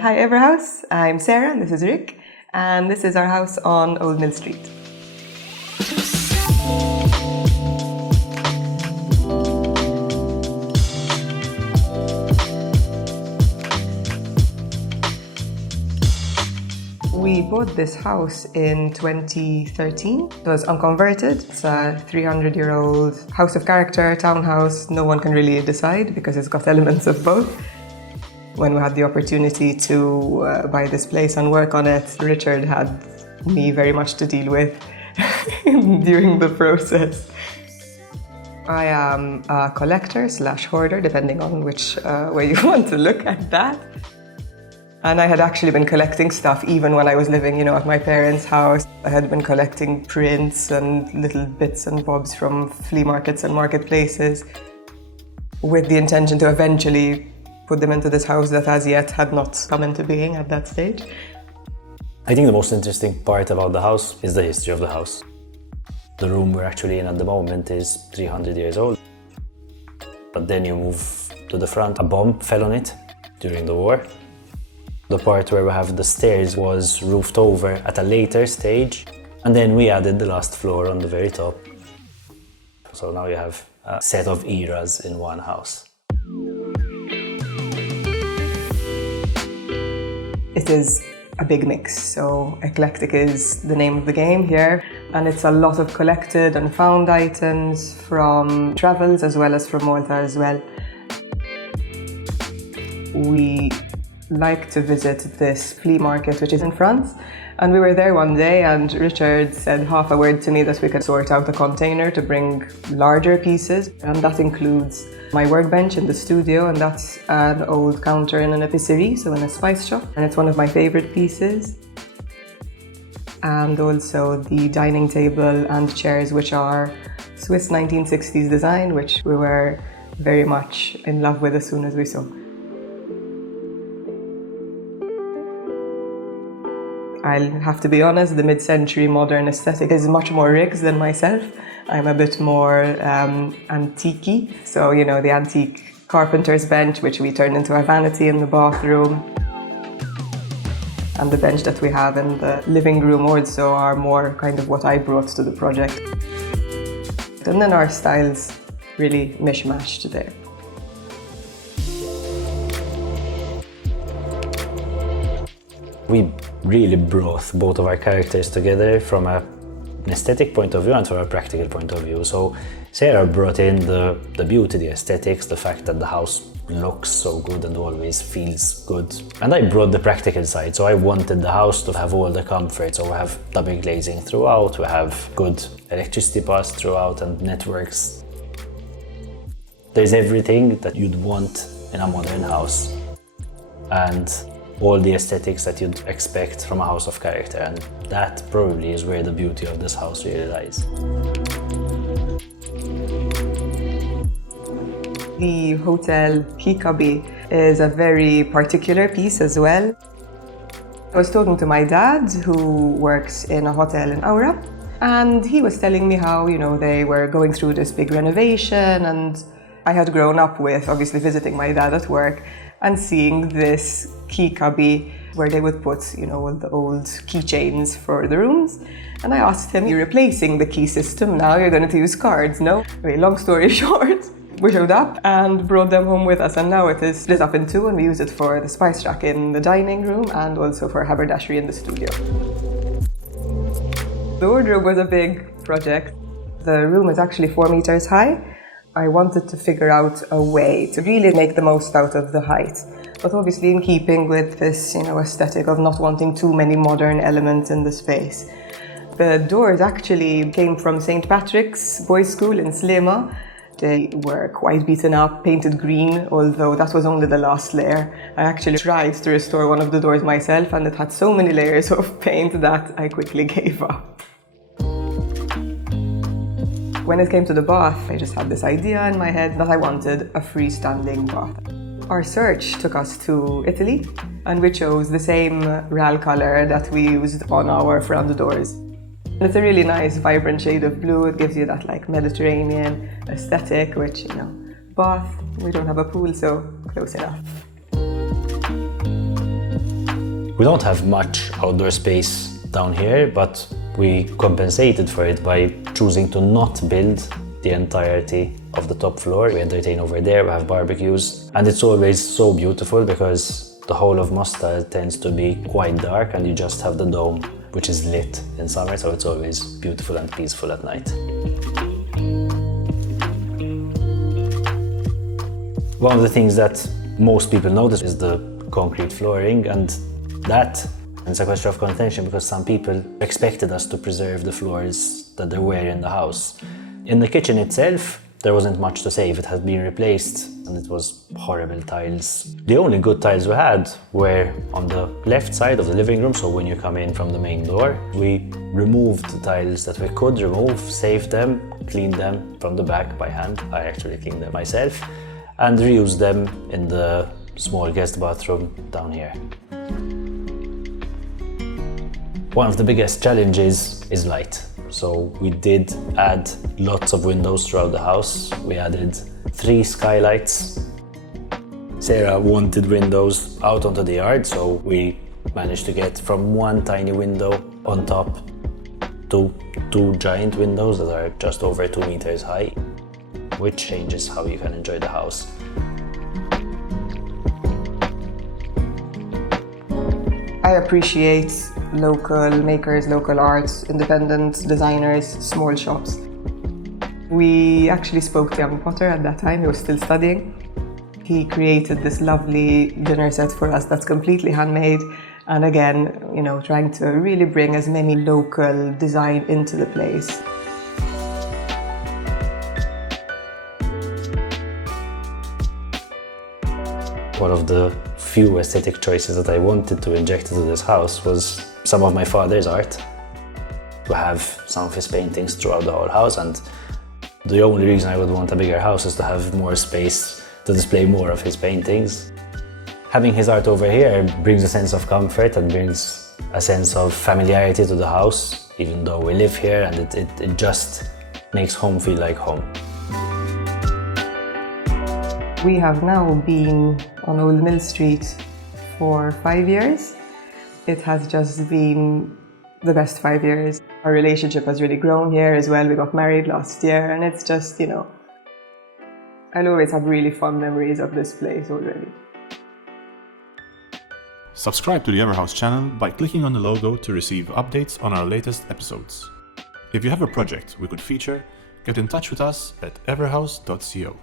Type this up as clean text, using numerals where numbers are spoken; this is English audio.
Hi Everhouse, I'm Sarah and this is Rick, and this is our house on Old Mill Street. We bought this house in 2013. It was unconverted. It's a 300-year-old house of character, townhouse. No one can really decide because it's got elements of both. When we had the opportunity to buy this place and work on it, Richard had me very much to deal with during the process. I am a collector / hoarder, depending on which way you want to look at that. And I had actually been collecting stuff even when I was living, at my parents' house. I had been collecting prints and little bits and bobs from flea markets and marketplaces with the intention to eventually put them into this house that as yet had not come into being at that stage. I think the most interesting part about the house is the history of the house. The room we're actually in at the moment is 300 years old. But then you move to the front, a bomb fell on it during the war. The part where we have the stairs was roofed over at a later stage, and then we added the last floor on the very top. So now you have a set of eras in one house. It is a big mix, so Eclectic is the name of the game here, and it's a lot of collected and found items from travels as well as from Malta as well. We like to visit this flea market which is in France, and we were there one day and Richard said half a word to me that we could sort out a container to bring larger pieces, and that includes my workbench in the studio, and that's an old counter in an épicerie, so in a spice shop, and it's one of my favorite pieces. And also the dining table and chairs, which are Swiss 1960s design, which we were very much in love with as soon as we saw. I'll have to be honest, the mid-century modern aesthetic is much more Rick's than myself. I'm a bit more antique-y. So, the antique carpenter's bench, which we turned into a vanity in the bathroom. And the bench that we have in the living room also are more kind of what I brought to the project. And then our styles really mishmashed there. We really brought both of our characters together from an aesthetic point of view and from a practical point of view. So Sarah brought in the beauty, the aesthetics, the fact that the house looks so good and always feels good. And I brought the practical side, so I wanted the house to have all the comforts. So we have double glazing throughout, we have good electricity pass throughout and networks. There's everything that you'd want in a modern house, and all the aesthetics that you'd expect from a house of character, and that probably is where the beauty of this house really lies. The hotel key cubby is a very particular piece as well. I was talking to my dad, who works in a hotel in Aura, and he was telling me how, they were going through this big renovation, and I had grown up with obviously visiting my dad at work and seeing this key cubby where they would put, all the old keychains for the rooms. And I asked him, you're replacing the key system now, you're going to use cards, no? Okay, long story short, we showed up and brought them home with us, and now it is split up in two, and we use it for the spice rack in the dining room and also for haberdashery in the studio. The wardrobe was a big project. The room is actually 4 meters high. I wanted to figure out a way to really make the most out of the height, but obviously in keeping with this, aesthetic of not wanting too many modern elements in the space. The doors actually came from St. Patrick's Boys' School in Slema. They were quite beaten up, painted green, although that was only the last layer. I actually tried to restore one of the doors myself, and it had so many layers of paint that I quickly gave up. When it came to the bath, I just had this idea in my head that I wanted a freestanding bath. Our search took us to Italy, and we chose the same RAL color that we used on our front doors. It's a really nice, vibrant shade of blue. It gives you that Mediterranean aesthetic, which, bath, we don't have a pool, so close enough. We don't have much outdoor space down here, but we compensated for it by choosing to not build the entirety of the top floor. We entertain over there, we have barbecues, and it's always so beautiful because the whole of Malta tends to be quite dark and you just have the dome, which is lit in summer, so it's always beautiful and peaceful at night. One of the things that most people notice is the concrete flooring, and that is a question of contention because some people expected us to preserve the floors that there were in the house. In the kitchen itself, there wasn't much to save. It had been replaced and it was horrible tiles. The only good tiles we had were on the left side of the living room, so when you come in from the main door. We removed the tiles that we could remove, saved them, cleaned them from the back by hand. I actually cleaned them myself, and reused them in the small guest bathroom down here. One of the biggest challenges is light. So we did add lots of windows throughout the house. We added 3 skylights. Sarah wanted windows out onto the yard, so we managed to get from one tiny window on top to 2 giant windows that are just over 2 meters high, which changes how you can enjoy the house. I appreciate local makers, local arts, independent designers, small shops. We actually spoke to young Potter at that time. He was still studying. He created this lovely dinner set for us that's completely handmade, and again, trying to really bring as many local design into the place. One of the few aesthetic choices that I wanted to inject into this house was some of my father's art. We have some of his paintings throughout the whole house, and the only reason I would want a bigger house is to have more space to display more of his paintings. Having his art over here brings a sense of comfort and brings a sense of familiarity to the house, even though we live here, and it just makes home feel like home. We have now been on Old Mill Street for 5 years. It has just been the best 5 years. Our relationship has really grown here as well. We got married last year, and it's just, I'll always have really fond memories of this place already. Subscribe to the Everhouse channel by clicking on the logo to receive updates on our latest episodes. If you have a project we could feature, get in touch with us at everhouse.co.